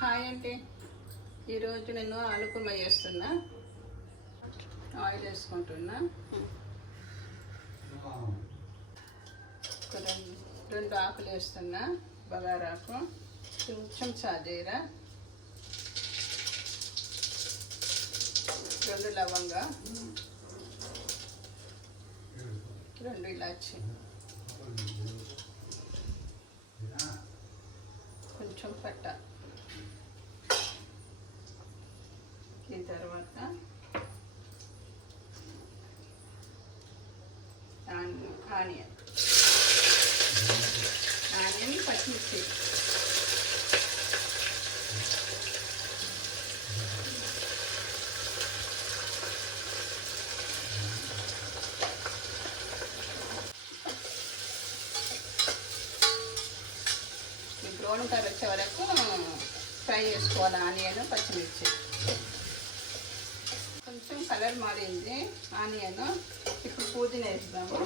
Hi అండి. ఈరోజు నేను ఆలు కుర్మా చేస్తున్నా. ఆయిల్ వేసుకుంటున్నా. రెండు ఆకులు వేస్తున్నా. బగారాకు, కొంచెం సాజీరా, 2 లవంగా, 2 ఇలాచి, కొంచెం పట్ట. దీని తర్వాత ఆనియన్, పచ్చిమిర్చి, బ్రౌన్ కలర్ వచ్చే వరకు ఫ్రై చేసుకోవాలి. ఆనియన్, పచ్చిమిర్చి. కొంచెం కలర్ మారింది ఆనియన్. ఇప్పుడు పుదీనా వేద్దాము.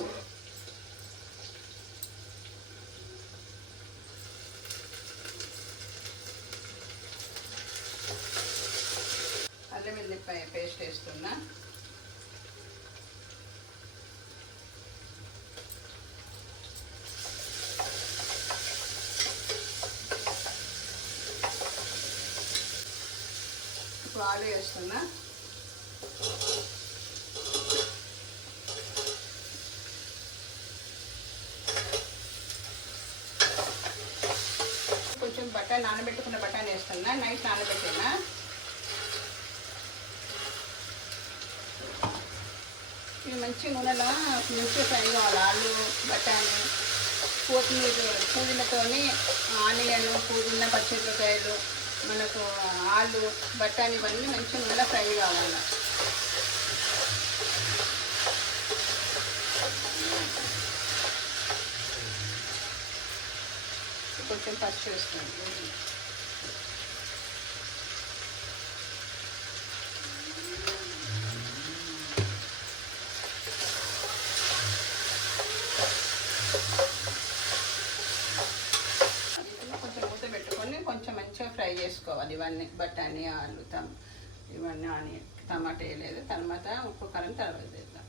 అల్లం వెల్లిపాయ పేస్ట్ వేస్తున్నా. ఇప్పుడు ఆలు వేస్తున్నా. కొంచెం బఠానీ, నానబెట్టుకున్న బఠానీ వేస్తున్నా. నైట్ నానబెట్టినా. ఇవి మంచి నూనెలో మంచిగా ఫ్రై కావాలి. ఆలు, బఠానీ, పుదీనాతోని ఆనియన్, పుదీనా, పచ్చిమిరపకాయలు, మనకు ఆలు, బఠానీ ఇవన్నీ మంచి నూనెలో ఫ్రై కావాలి. కొంచెం పసుపు వేస్తాను. కొంచెం మూత పెట్టుకొని కొంచెం మంచిగా ఫ్రై చేసుకోవాలి. ఇవన్నీ బఠానీ, ఆలు, ఇవన్నీ ఆనియన్, టమాటా వేయలేదు. తర్వాత ఉప్పు, కారం తర్వాత వేద్దాం.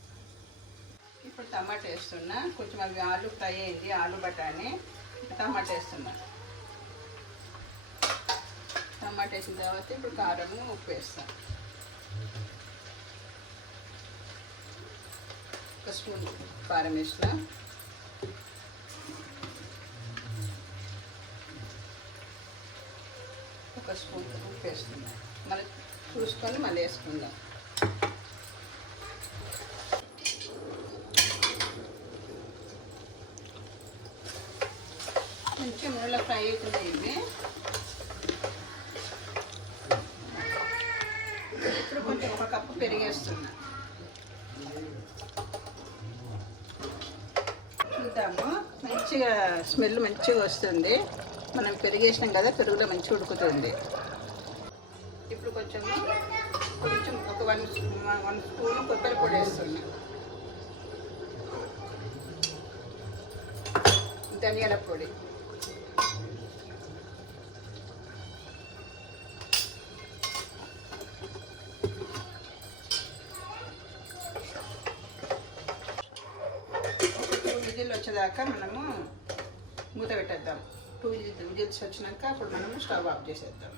ఇప్పుడు టమాటా వేస్తున్నా. కొంచెం అవి ఆలు ఫ్రై అయింది. ఆలు, బఠానీ, టమాటా వేస్తున్నా. టమాటా వేసిన తర్వాత ఇప్పుడు కారము, ఉప్పు వేస్తాం. 1 స్పూన్ కారం వేసిన. ఒక స్పూన్ ఉప్పు వేస్తున్నా. మళ్ళీ చూసుకొని మళ్ళీ వేసుకుందాం. కొంచెం నూనెలో ఫ్రై అవుతుంది. ఇవి ఇప్పుడు కొంచెం 1 కప్పు పెరిగేస్తున్నా. చూద్దాము. మంచిగా స్మెల్ మంచిగా వస్తుంది. మనం పెరిగేసినాం కదా, పెరుగులో మంచిగా ఉడుకుతుంది. ఇప్పుడు కొంచెం ఒక 1 స్పూన్ కొబ్బరి పొడి వేస్తున్నా. ధనియాల పొడి, విజిల్ వచ్చేదాకా మనము మూత పెట్టేద్దాం. 2 విజిల్స్ వచ్చినాక అప్పుడు మనము స్టవ్ ఆఫ్ చేసేద్దాం.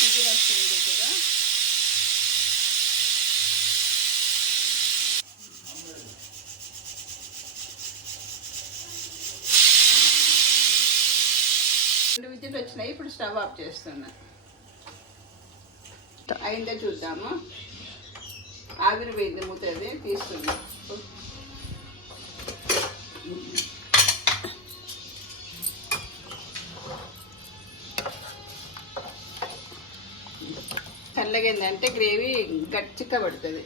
విజిల్ వస్తుంది రుచిగా. రెండు విజిల్ వచ్చినాయి. ఇప్పుడు స్టవ్ ఆఫ్ చేస్తున్నా. అయిందో చూద్దాము. ఆవిరి పోయింది, మూతది తీస్తున్నా. చల్లగైందంటే గ్రేవీ గట్టిగా పడుతుంది.